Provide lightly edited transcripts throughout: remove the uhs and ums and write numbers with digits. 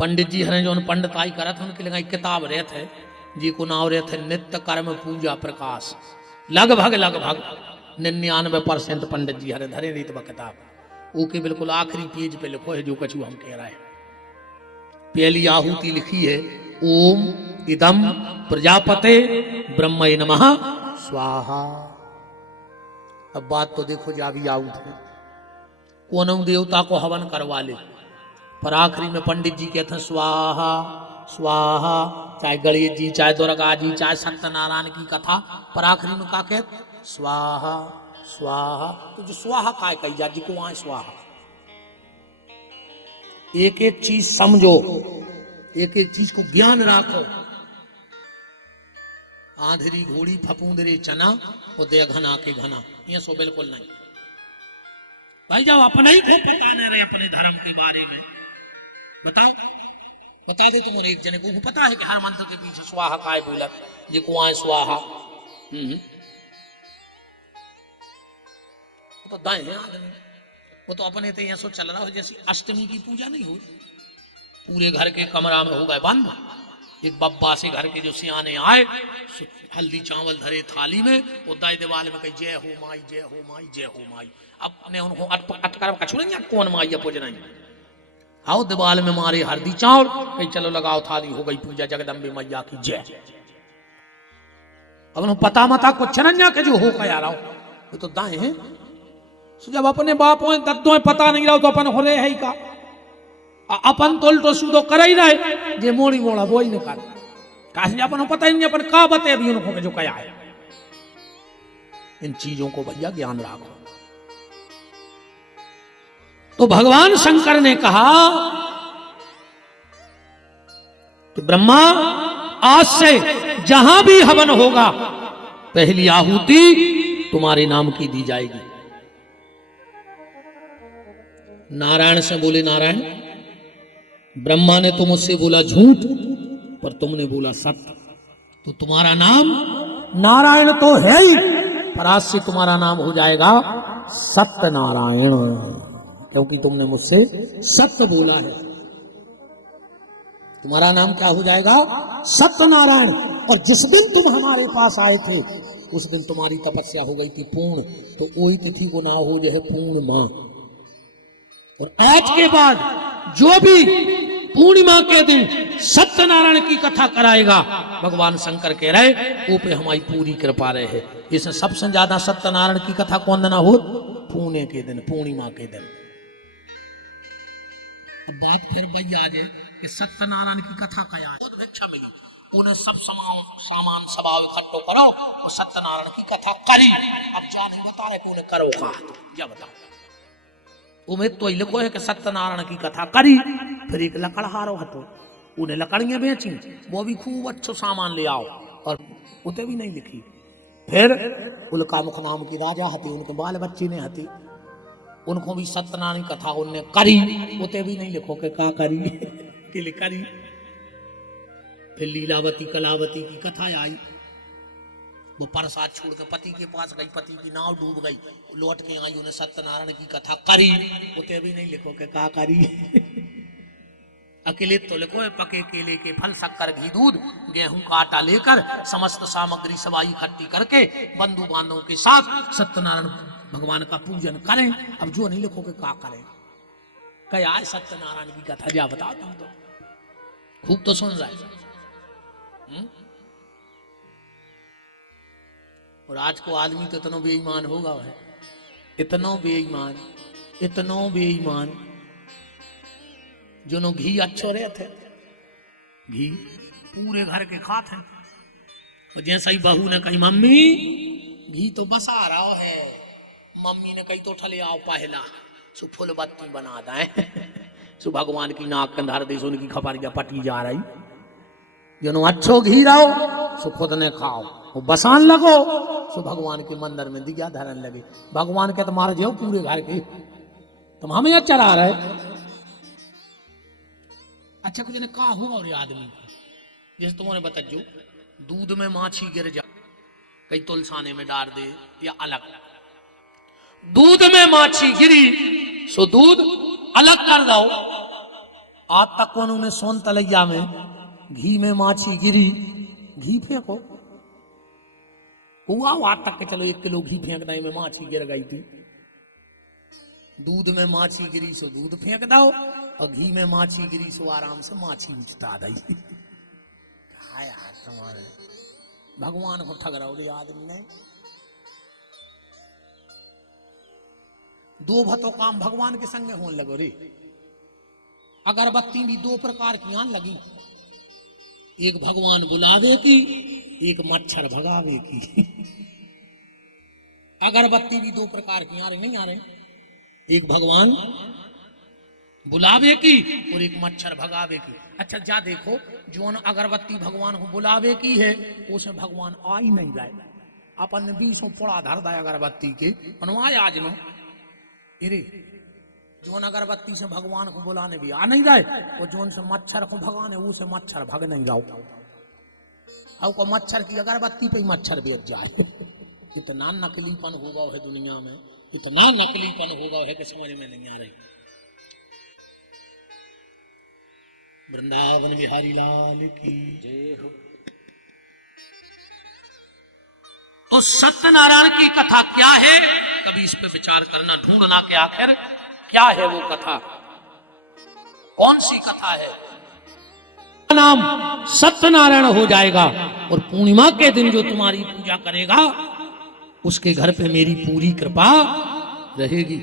पंडित जी हरे जो पंडिताई करत थे उनके लिए किताब रहे थे जी को नाम रहे थे नित्य कर्म पूजा प्रकाश। लगभग 99% पंडित जी हरे धरे रीत व किताब वो के बिल्कुल आखिरी पेज पे लिखो है जो कछु हम कह रहे हैं। पहली आहुति लिखी है ओम इदम प्रजापते ब्रह्मणे नमः स्वाहा। अब बात तो देखो जा भी आउट है कौन देवता को हवन करवा ले पर आखिरी में पंडित जी कहते हैं स्वाहा स्वाहा। चाहे गणेश जी चाहे दुर्गा जी चाहे सत्यनारायण की कथा पर आखिरी में क्या कहते स्वाहा स्वाहा। तो जो स्वाहा काय कही जा जी को वहां स्वाहा। एक एक चीज समझो एक एक चीज को ज्ञान रखो। आंधरी घोड़ी फपूंदरे चना वो दे घना के घना ये सो बिल्कुल नहीं भाई। जाओ अपना ही खूब बताने रहे अपने धर्म के बारे में बताओ बता दे तुम एक जने को पता है कि हर मंत्र के पीछे स्वाहा काय बोला जी को आए स्वाहा। तो दाएं है आदमी वो तो अपने तो यहाँ सो चल रहा हो जैसे अष्टमी की पूजा नहीं हुई पूरे घर के कमरा में हो गए बंद। एक बब्बा से घर के जो सियाने आए हल्दी चावल धरे थाली में वो दाई दीवाल में कही जय हो माई जय हो माई जय हो माई। अपने उनको अटकर कछु नहीं कौन माई पूज नहीं आओ दीवाल में मारे हल्दी चावल कहीं चलो लगाओ थाली हो गई पूजा जगदम्बे मैया की जय। अब उन्हें पता मता कुछ नहीं के जो हो क्या रहा हो तो दाएं हैं। जब अपने बापों दद्दों पता नहीं रहा तो अपन हो रहे है का अपन तो उल्टो सूदो कर ही रहे जे मोड़ी मोड़ा वो ही निकाल काश अपन पता ही नहीं अपन का बते भी उनको जो क्या है। इन चीजों को भैया ज्ञान रखो। तो भगवान शंकर ने कहा कि ब्रह्मा आज से जहां भी हवन होगा पहली आहुति तुम्हारे नाम की दी जाएगी। नारायण से बोले नारायण ब्रह्मा ने तो मुझसे बोला झूठ पर तुमने बोला सत्य तो तुम्हारा नाम नारायण तो है ही पर आज से तुम्हारा नाम हो जाएगा सत्य नारायण क्योंकि तुमने मुझसे सत्य बोला है। तुम्हारा नाम क्या हो जाएगा सत्य नारायण। और जिस दिन तुम हमारे पास आए थे उस दिन तुम्हारी तपस्या हो गई थी पूर्ण तो वही तिथि को ना हो जाए पूर्णिमा। और आज के बाद जो भी पूर्णिमा के दिन सत्यनारायण की कथा कराएगा भगवान शंकर कह रहे वो पे हमारी पूरी कृपा रहे है। इसमें सबसे ज्यादा सत्यनारायण की कथा कौन दिन हो पुणे के दिन पूर्णिमा के दिन। अब बात फिर वही आ जाए कि सत्यनारायण की कथा क्या है। भिक्षा मिली उन्हें सब सामान सभाव इकट्ठो करो और सत्यनारायण की कथा करी। अब जा नहीं बता रहे कि उन्हें करो कहा क्या बताओ उम्मीद तो लिखो है कि सत्यनारायण की कथा करी फिर एक लकड़हारो हतो उन्हें लकड़ियां बेची वो भी खूब अच्छो सामान ले आओ और उते भी नहीं लिखी। फिर उल्का मुख नाम की राजा हती उनके बाल बच्चे ने हती उनको भी सत्यनारायण कथा उनने करी उते भी नहीं लिखो के का करी कि करी। फिर लीलावती कलावती की कथा आई वो प्रसाद छोड़ के पति के पास गई पति की नाव डूब गई लौट के आई उन्हें सत्यनारायण की कथा करी उते भी नहीं लिखो के का करी। अकेले तो लिखो है पके केले के फल शक्कर घी दूध गेहूं का आटा लेकर समस्त सामग्री सवाई इकट्ठी करके बंधु बांधवों के साथ सत्यनारायण भगवान का पूजन करें। अब जो नहीं लिखो के का करें क्या है सत्यनारायण की कथा जा बताओ तुम तो खूब तो सुन रहे। और आज को आदमी तो इतना बेईमान होगा है इतना बेईमान जो घी अच्छो रहे थे घी पूरे घर के खाते हैं और जैसा ही बहू ने कही मम्मी घी तो बसा रहा है मम्मी ने कही तो ठले आओ पहला सु फुल बत्ती बना दें सु भगवान की नाक कंधार दे उनकी खपरिया पटी जा रही जो अच्छो घी रहो सु खुद ने खाओ वो बसान लगो सो भगवान के मंदिर में दिया धरन लगे। भगवान के तुम्हारे जो पूरे घर के तुम हमें अच्छा रहा रहे। अच्छा कुछ ने कहा हुआ और आदमी जैसे तुम्हारे बता जो दूध में माछी गिर जा कई तुलसाने में डाल दे या अलग दूध में माछी गिरी सो दूध अलग कर दो आज तक कौन उन्हें सोन तलैया में घी में माछी गिरी, घी फेंको हुआ आज तक के, चलो 1 किलो घी फेंकना में माछी गिर गई थी। दूध में माछी गिरी सो दूध फेंक दो, और घी में माछी गिरी सो आराम से माछी मिटा दी। यार तुम्हारे भगवान को ठग रहा रे आदमी ने। दो भतो काम भगवान के संगे होने लगो रे। अगरबत्ती भी 2 प्रकार की आन लगी, एक भगवान बुलावे की, एक मच्छर भगावे की। अगरबत्ती भी 2 प्रकार की आ रही, नहीं आ रहे? एक भगवान बुलावे की और एक मच्छर भगावे की। अच्छा जा देखो, जो अगरबत्ती भगवान को बुलावे की है उसमें भगवान आ ही नहीं जाए। अपन 20 पोड़ा धर दाए अगरबत्ती के बनवाए आज नो, अरे जोन अगरबत्ती से भगवान को बुलाने भी आ नहीं जाए, और जोन से मच्छर को भगाने उसे मच्छर भग नहीं जाओ। अब को मच्छर की अगरबत्ती पे ही मच्छर बेच जाए। इतना नकलीपन होगा है दुनिया में, इतना नकलीपन होगा है कि समझ में नहीं आ रही। वृंदावन बिहारी लाल की जय हो। तो सत्यनारायण की कथा क्या है, कभी इस पे विचार करना, ढूंढना कि आखिर क्या है वो कथा, कौन सी कथा है। नाम सत्यनारायण हो जाएगा, और पूर्णिमा के दिन जो तुम्हारी पूजा करेगा उसके घर पे मेरी पूरी कृपा रहेगी।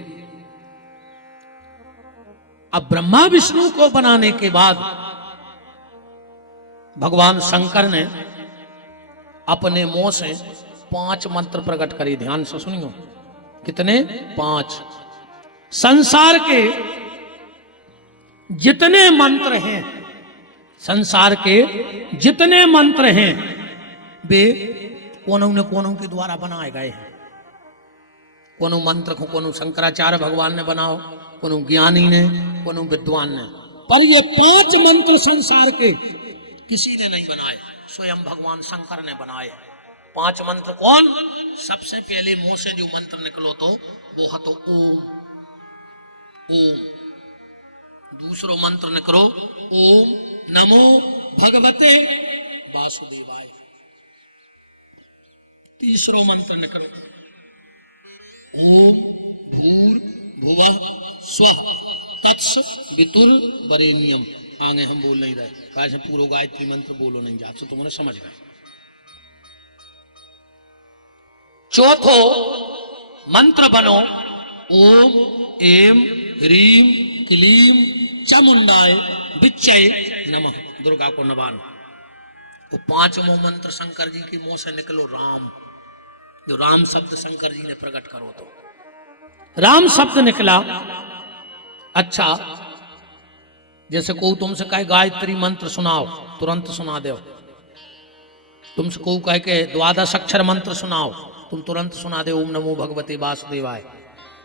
अब ब्रह्मा विष्णु को बनाने के बाद भगवान शंकर ने अपने मुंह से 5 मंत्र प्रकट करे। ध्यान से सुनियो, कितने? 5। संसार के जितने मंत्र हैं, संसार के जितने मंत्र हैं वे कोनों ने कोनों के द्वारा बनाए गए हैं। कोनों मंत्र को कोनों शंकराचार्य भगवान ने बनाओ, कोनों ज्ञानी ने, कोनों विद्वान ने, पर ये 5 मंत्र संसार के किसी ने नहीं बनाए, स्वयं भगवान शंकर ने बनाए। 5 मंत्र कौन? सबसे पहले मुंह से जो मंत्र निकलो तो वो है तो ओम। ओम। दूसरो मंत्र निकलो ओम नमो भगवते वासुदेवाय। तीसरो मंत्र निकलो ओम भूर भुवः स्वः तत्सवितुर वरेण्यम। आगे हम बोल नहीं रहे, कैसे पूरा गायत्री मंत्र बोलो नहीं जाते, तो तुमने समझ गए। चौथो मंत्र बनो ओम एम ह्रीम क्लीम चामुंडाय विच्चय नमः, दुर्गा को नवान। वो 5वां मंत्र शंकर जी की मुंह से निकलो राम। जो राम शब्द शंकर जी ने प्रकट करो तो राम शब्द निकला। अच्छा, जैसे को तुमसे कहे गायत्री मंत्र सुनाओ, तुरंत सुना दो। तुमसे को कहे के 12 अक्षर मंत्र सुनाओ, तुम तुरंत सुना दे ओम नमो भगवते वासुदेवाय।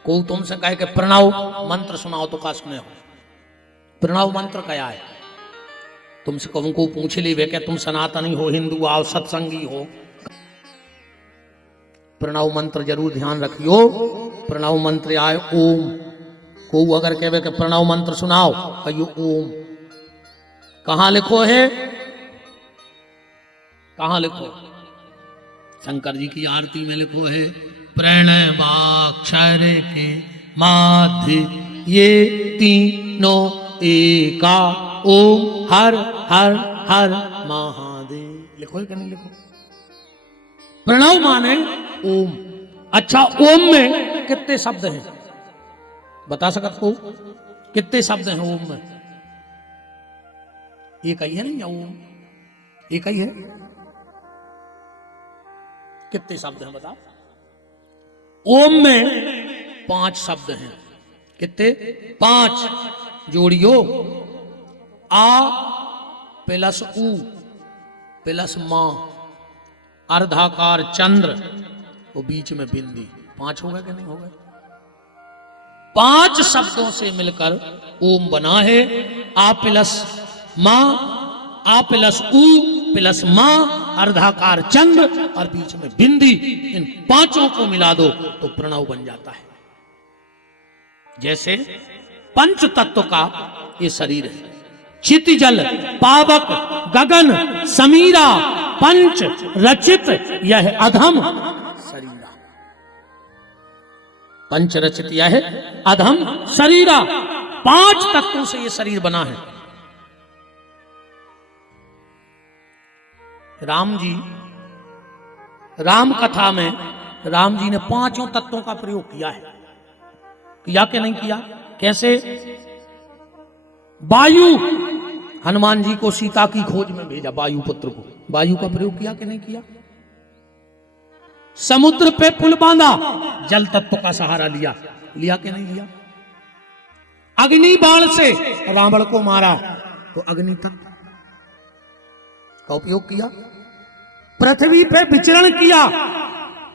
को तुमसे कहे के प्रणव मंत्र सुनाओ तो का सुने हो। प्रणव मंत्र क्या है? तुमसे को पूछ ली वे क्या तुम सनातनी हो, हिंदू आओ, सत्संगी हो। प्रणव मंत्र जरूर ध्यान रखियो। प्रणव मंत्र आए ओम। को अगर कहे कि प्रणव मंत्र सुनाओ, कहियो ओम। कहां लिखो है? कहां लिखो? शंकर जी की आरती में लिखो है प्रणवाक्षर के माध्य ये तीनों एका ओम हर हर हर महादेव। लिखो है कि नहीं लिखो? प्रणव माने ओम। अच्छा, ओम में कितने शब्द हैं बता सकते हो? कितने शब्द हैं ओम में? एक ही है नहीं या ओम एक ही है? कितने शब्द हैं बताओ? ओम में 5 शब्द हैं। कितने? 5 जोड़ियो। आ प्लस उ प्लस मां, अर्धाकार चंद्र, वो बीच में बिंदी। 5 हो गए कि नहीं हो गए? 5 शब्दों से मिलकर ओम बना है। आ प्लस मां, आ प्लस उ प्लस मां, अर्धाकार चंद्र और बीच में बिंदी। इन 5 को मिला दो तो प्रणव बन जाता है। जैसे पंच तत्व का ये शरीर है, क्षितिजल, पावक, गगन, समीरा, पंच रचित यह अधम शरीरा। पंच रचित यह अधम शरीरा। 5 तत्वों से यह शरीर बना है। राम जी राम कथा में राम जी ने 5 तत्वों का प्रयोग किया है। किया कि नहीं किया? कैसे? वायु, हनुमान जी को सीता की खोज में भेजा, वायु पुत्र को, वायु का प्रयोग किया कि नहीं किया? समुद्र पे पुल बांधा, जल तत्व का सहारा लिया, लिया कि नहीं लिया? अग्नि बाण से रावण को मारा, तो अग्नि तत्व का उपयोग किया। पृथ्वी पे विचरण किया,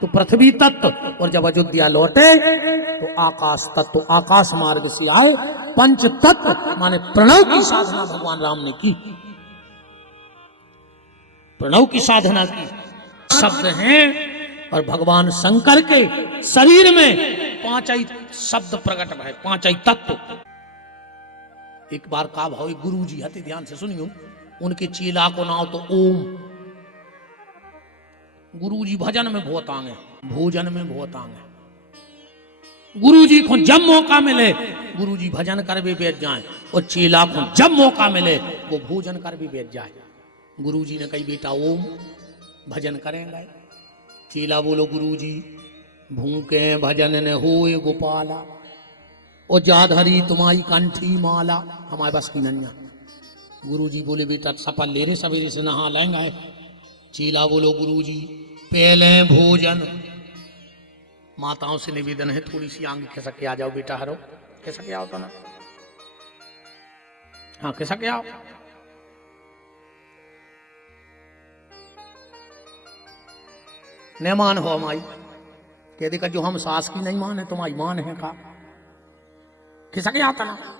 तो पृथ्वी तत्व, और जब अयोध्या लौटे तो आकाश तत्व, आकाश मार्ग से आए। पंच तत्व माने प्रणव की साधना भगवान राम ने की, प्रणव की साधना की। शब्द हैं और भगवान शंकर के शरीर में 5 ही शब्द प्रकट है, 5 ही तत्व। एक बार का भाव गुरु जी हते, ध्यान से सुनियो, उनके चेला को नाम तो ओम। गुरु जी भजन में बहुत आंगे, भोजन में बहुत आंगे। गुरु जी को जब मौका मिले गुरु जी भजन कर भी बैठ जाए, और चेला को जब मौका मिले वो भोजन कर भी बैठ जाए। गुरु जी ने कही बेटा ओम भजन करेंगे। चेला बोलो गुरु जी भूखे भजन ने होए गोपाला, और जाधरी तुम्हारी कंठी माला, हमारे बस की नन्या। गुरु जी बोले बेटा सफल ले रे, सवेरे से नहा लेंगे। चेला बोलो गुरु जी पहले भोजन। माताओं से निवेदन है थोड़ी सी आंगी खिसक के आ जाओ बेटा, हरो खिसक के आओ तो ना, हाँ खिसक के आओ। न मान हो हमारी, कह देगा जो हम सास की नहीं मान है तुम्हारी मान है का, खिसक के आता ना।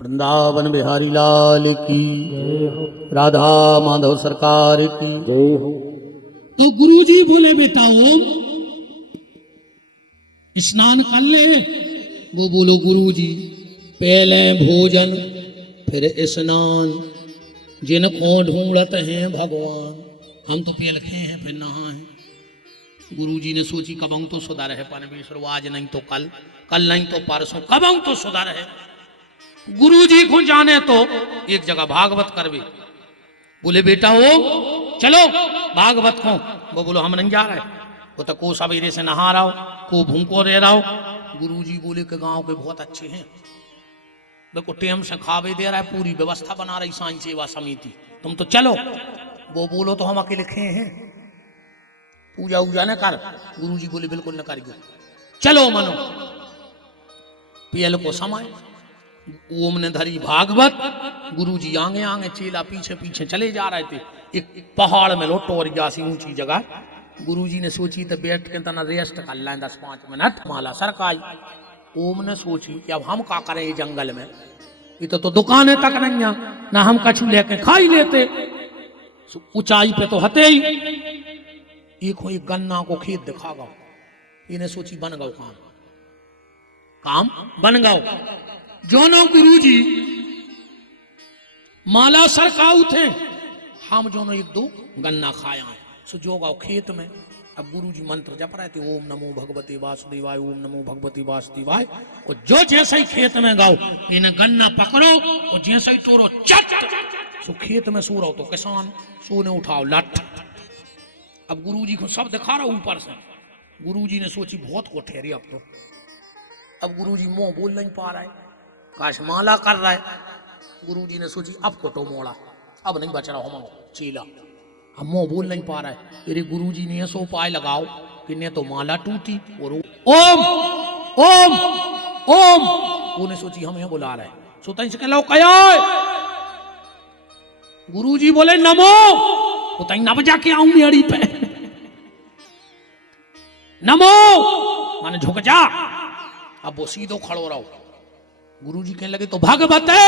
वृंदावन बिहारी लाल की जय हो, राधा माधव सरकार की जय हो। तो गुरु जी बोले बेटा ओम स्नान कर ले। वो बोलो गुरु जी पहले भोजन फिर स्नान, जिनको ढूंढत हैं भगवान, हम तो पहले खे हैं फिर नहा है। गुरु जी ने सोची कब तो सुधर है परमेश्वर, आज नहीं तो कल, कल नहीं तो परसों, कब तो सुधर है। गुरु जी को जाने तो एक जगह भागवत करवे। बोले बेटा ओ चलो भागवत को। वो बोलो हम नहीं जा रहे, वो तो को सवेरे से नहा रहा हो, को भूखो रह रहा हो। गुरु जी बोले कि गांव के बहुत अच्छे हैं, देखो टेम से खावे दे रहा है, पूरी व्यवस्था बना रही साईं सेवा समिति, तुम तो चलो। वो बोलो तो हम अकेले खे हैं, पूजा उजा न कर। गुरु जी बोले बिल्कुल न करियो, चलो मनो। पियल को समय ओम ने धरी भागवत, गुरु जी आगे आगे, चेला पीछे पीछे चले जा रहे थे। एक पहाड़ में लो टोरिया सी ऊंची जगह। गुरु जी ने सोची तो बैठ के तना रेस्ट कर लें 10-5 मिनट। माला सरकाई। ओम ने सोची कि अब हम क्या करें जंगल में, ये तो दुकानें तक नहीं है, ना हम कछु लेके खा ही लेते। ऊंचाई पे तो हते ही एक हो गन्ना को खेत दिखा गो। इन्हें सोची बन गो काम, काम बन गो। जोनो गुरु जी माला सरकाऊ थे, हम जोनो 1-2 गन्ना खाया है। सो जो गाओ खेत में। अब गुरु जी मंत्र जप रहे थे, ओम नमो भगवते वासुदेवाय, ओम नमो भगवते वासुदेवाय। और जो जैसे ही खेत में गाओ, इन्हें गन्ना पकड़ो और जैसे ही तोड़ो चट, सो खेत में सो रहो तो किसान सोने उठाओ लट। अब गुरु जी को सब दिखा रहा ऊपर से। गुरु जी ने सोची बहुत को ठहरी अब तो। अब गुरु जी मुंह बोल नहीं पा रहा है, काश माला कर रहा है। गुरु जी ने सोची अब कोटो मोड़ा, अब नहीं बच रहा हो चीला, हम मुंह बोल नहीं पा रहा है। तेरे गुरु जी ने ऐसा उपाय लगाओ कि ने तो माला टूटी और ओम ओम ओम। उन्हें सोची हम यहाँ बुला रहे हैं, सुतई से कहलो कया गुरुजी बोले नमो उतई न बजा के आऊं मेड़ी पे नमो माने झुक जा। अब वो सीधो खड़ो रहो। गुरुजी कहने लगे तो भगवते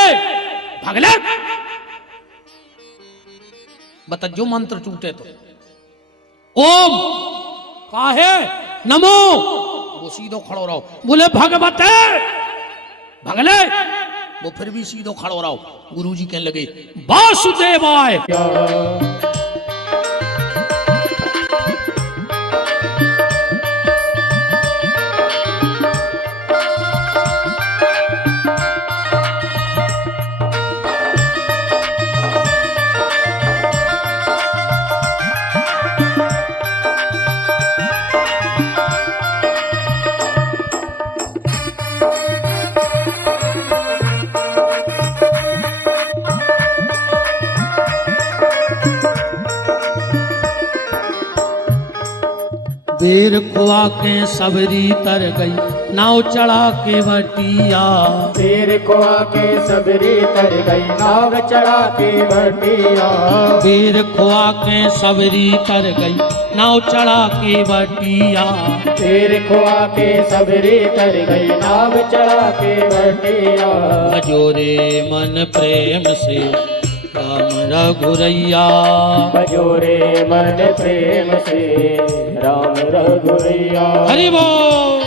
भगले बता जो मंत्र टूटे तो ओम काहे नमो वो सीधो खड़ो रहो। बोले भगवते भगले वो फिर भी सीधो खड़ो रहो। गुरुजी कहने लगे वासुदेवाय बेर खुआ के सबरी तर गई नाव चढ़ा के बटिया। बेर खुआ के सबरी तर गई नाव चढ़ा के बटिया। बेर खुआ के सबरी तर गई नाव चढ़ा के बटिया। बेर खुआ के सबरी तर गई नाव चढ़ा के बटिया। बजोरे मन प्रेम से राम रघुरैया। बजोरे मन प्रेम से राम रघुरैया। हरि बोल।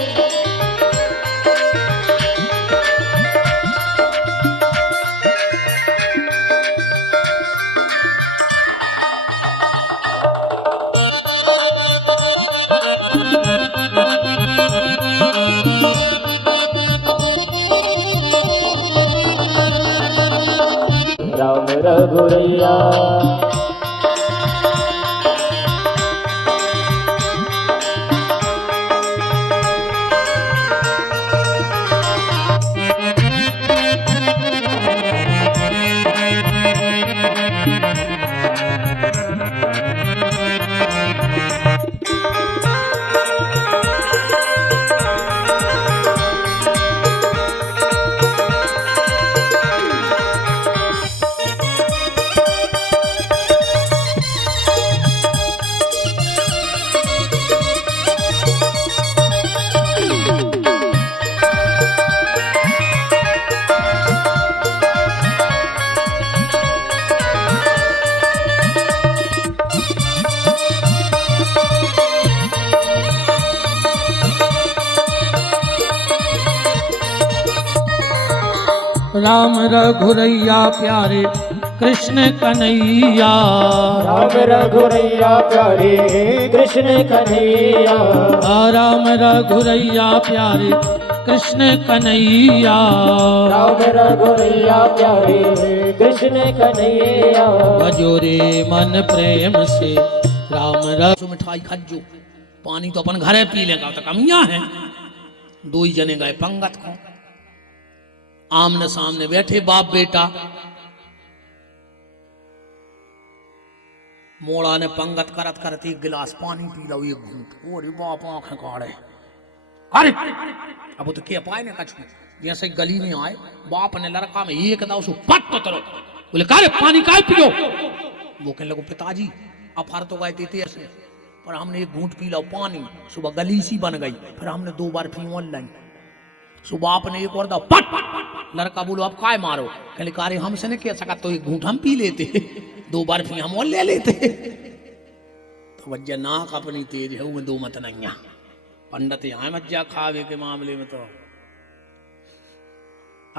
राम रघुरैया। राम रघुरैया प्यारे कृष्ण कन्हैया। राम रघुरैया प्यारे कृष्ण कन्हैया। राम रघुरैया प्यारे कृष्ण कन्हैया। राम रघुरैया प्यारे कृष्ण कन्हैया। बजोरे मन प्रेम से राम रघु मिठाई खज्जो पानी तो अपन घरे पी लेगा तो कमियां है। दो ही जने गए पंगत को आमने सामने बैठे बाप बेटा। मोड़ा ने पंगत करत करत एक गिलास पानी पी लो एक घूंट। ओरे बाप आंखें काढ़े। अरे अब वो तो क्या पाए ने कछु जैसे गली में आए बाप ने लड़का में एक दाव सु पट तो बोले कारे पानी काहे पियो। वो कहने लगो पिताजी अफर तो गए थे ऐसे पर हमने एक घूंट पी लो पानी। सुबह गली सी बन गई फिर हमने 2 बार पी ऑनलाइन। सुबह आपने एक और दाव पट। लड़का बोलो अब काय मारो। कहले कारे हमसे ने कह सका तो एक घूंट हम पी लेते 2 बार फिर हम और ले लेते। तो वजह नाक अपनी तेज है वो 2 मत नहीं। पंडित यहाँ मज्जा खावे के मामले में तो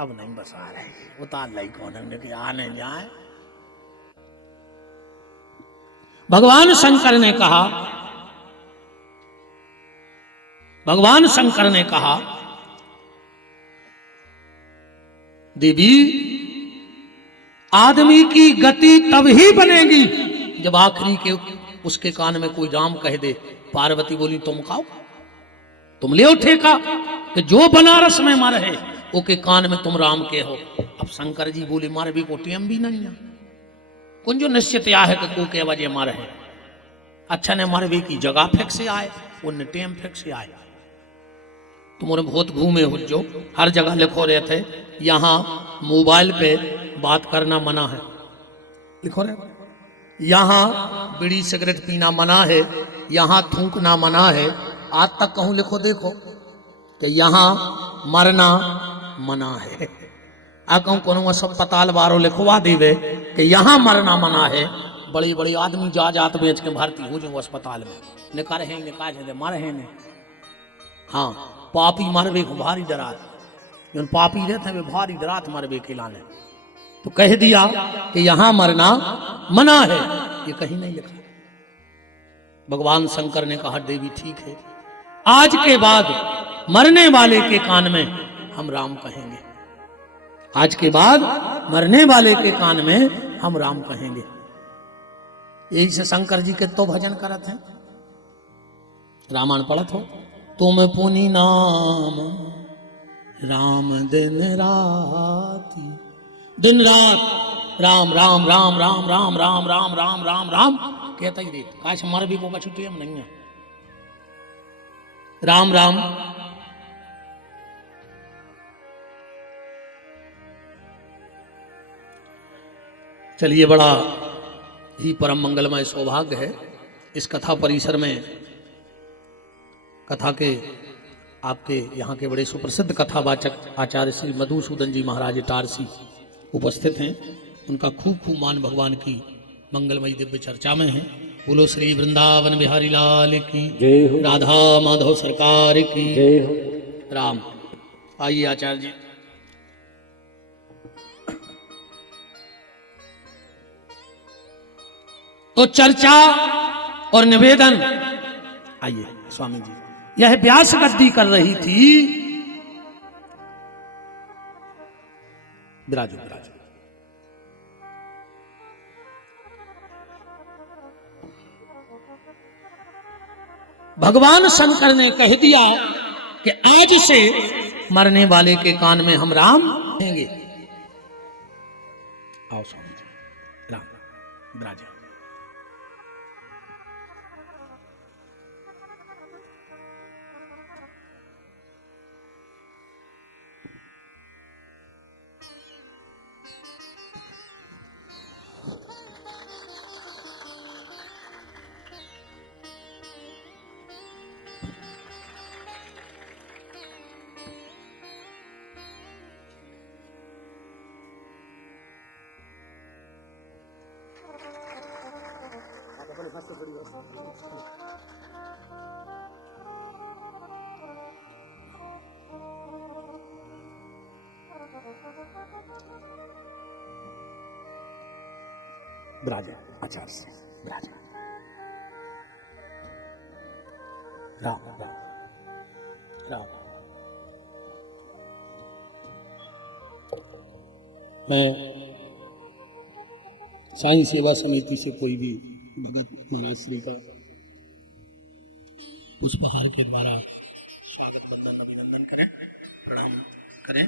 अब नहीं बसा रहे उतार लाई कौन हमने कि आने जाए। भगवान शंकर ने कहा भगवान शंकर ने कहा देवी आदमी की गति तब ही बनेगी जब आखिरी के उसके कान में कोई राम कह दे। पार्वती बोली तुम खाओ तुम ले उठे का कि जो बनारस में मर है ओके कान में तुम राम के हो। अब शंकर जी बोले मारे भी को टेम भी नहीं है कुछ जो निश्चित या है कि को के वजह मर है। अच्छा ने मरवे की जगह फेंक से आए उन टेम फेंक से आए। तुम्हारे बहुत घूमे हो जो हर जगह लिखो रहे थे यहाँ मोबाइल पे बात करना मना है, लिखो रे। यहाँ बीड़ी सिगरेट पीना मना है, यहाँ थूकना मना है। आज तक कहूं लिखो देखो कि यहाँ मरना मना है। आ कहूं कोनो अस्पताल वालों लिखवा देवे कि यहाँ मरना मना है। बड़ी बड़ी आदमी जा जात बेच के भर्ती हो जो अस्पताल में निकाल है निकाल मर है ने। हाँ पापी मरबे को भारी डरात, जो पापी रहते वे भारी डरात मरबे के लाने। तो कह दिया कि यहां मरना मना है, ये कहीं नहीं लिखा। भगवान शंकर ने कहा देवी ठीक है, आज के बाद मरने वाले के कान में हम राम कहेंगे। आज के बाद मरने वाले के कान में हम राम कहेंगे। यही से शंकर जी के तो भजन करत हैं, रामायण पढ़त हो। तुम पुनि नाम राम दिन रात, दिन रात राम राम राम राम राम राम राम राम राम राम कहता ही देख। काश मर भी को कछु टेम नहीं है, राम राम। चलिए, बड़ा ही परम मंगलमय सौभाग्य है इस कथा परिसर में कथा के आपके यहाँ के बड़े सुप्रसिद्ध कथावाचक आचार्य श्री मधुसूदन जी महाराज इटारसी उपस्थित हैं। उनका खूब खूब मान भगवान की मंगलमयी दिव्य चर्चा में है। बोलो श्री वृंदावन बिहारी लाल की जय हो। राधा माधव सरकार की जय हो। राम। आइए आचार्य जी। तो चर्चा और निवेदन, आइए स्वामी जी। यह व्यास गद्दी कर रही थी, विराजो विराजो। भगवान शंकर ने कह दिया कि आज से मरने वाले के कान में हम राम कहेंगे। आओ स्वामी जी, राम विराजो। विराजो आचार्य से विराजो। राम राम राम। मैं साईं सेवा समिति से कोई भी भगत महाश्री का पुष्पहार के द्वारा स्वागत वंदन अभिनंदन करें, प्रणाम करें।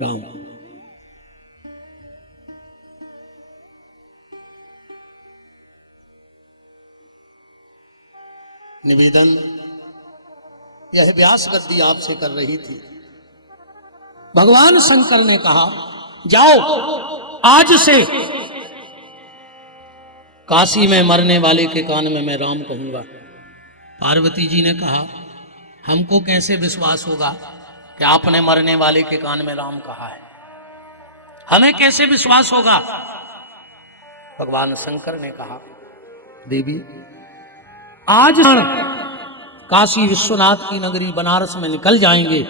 राम। निवेदन, यह व्यास गद्दी आपसे कर रही थी। भगवान शंकर ने कहा जाओ, आज से काशी में मरने वाले के कान में मैं राम कहूंगा। पार्वती जी ने कहा हमको कैसे विश्वास होगा कि आपने मरने वाले के कान में राम कहा है, हमें कैसे विश्वास होगा। भगवान शंकर ने कहा देवी, आज काशी विश्वनाथ की नगरी बनारस में निकल जाएंगे,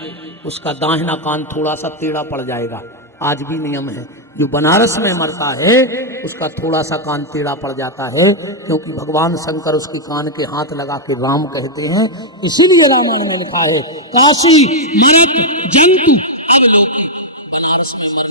उसका दाहिना कान थोड़ा सा टेढ़ा पड़ जाएगा। आज भी नियम है, जो बनारस में मरता है उसका थोड़ा सा कान टेढ़ा पड़ जाता है, क्योंकि भगवान शंकर उसके कान के हाथ लगा के राम कहते हैं। इसीलिए रामायण में लिखा है काशी मृत जंतु अब लोग बनारस में मर